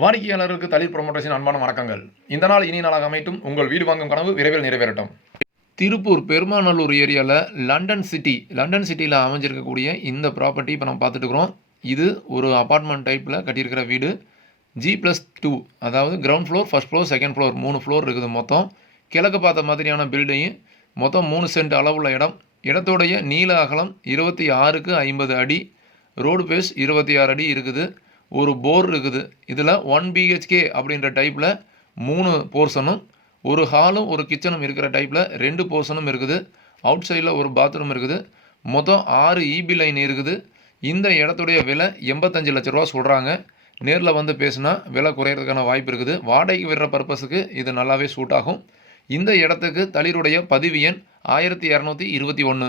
வாடிக்கையாளருக்கு தளிர் ப்ரொமோட்டர்ஸின் அன்பான வணக்கங்கள். இந்த நாள் இனி நாளாக அமைட்டும் உங்கள் வீடு வாங்கும் கனவு விரைவில் நிறைவேறட்டும். திருப்பூர் பெருமாநல்லூர் ஏரியாவில் லண்டன் சிட்டி லண்டன் சிட்டியில் அமைஞ்சிருக்கக்கூடிய இந்த ப்ராப்பர்ட்டி இப்போ நம்ம பார்த்துட்டு இருக்கிறோம். இது ஒரு அபார்ட்மெண்ட் டைப்பில் கட்டியிருக்கிற வீடு. ஜி ப்ளஸ் டூ அதாவது ground floor first floor second floor மூணு ஃப்ளோர் இருக்குது மொத்தம். கிழக்கு பார்த்த மாதிரியான பில்டிங்கு மொத்தம் மூணு சென்ட் அளவுள்ள இடம். இடத்தோடைய நீள அகலம் இருபத்தி ஆறுக்கு ஐம்பது அடி. ரோடு பேஸ் இருபத்தி ஆறு அடி இருக்குது. ஒரு போர் இருக்குது. இதில் ஒன் பிஹெச்கே அப்படின்ற டைப்பில் மூணு போர்ஷனும் ஒரு ஹாலும் ஒரு கிச்சனும் இருக்கிற டைப்பில் ரெண்டு போர்ஷனும் இருக்குது. அவுட் சைடில் ஒரு பாத்ரூம் இருக்குது. மொத்தம் ஆறு இபி லைன் இருக்குது. இந்த இடத்துடைய விலை எண்பத்தஞ்சு லட்ச ரூபா சொல்கிறாங்க நேரில் வந்து பேசுனா விலை குறையிறதுக்கான வாய்ப்பு இருக்குது. வாடகைக்கு விடுற பர்பஸுக்கு இது நல்லாவே சூட் ஆகும். இந்த இடத்துக்கு தளிருடைய பதிவு எண் ஆயிரத்தி இரநூத்தி இருபத்தி ஒன்று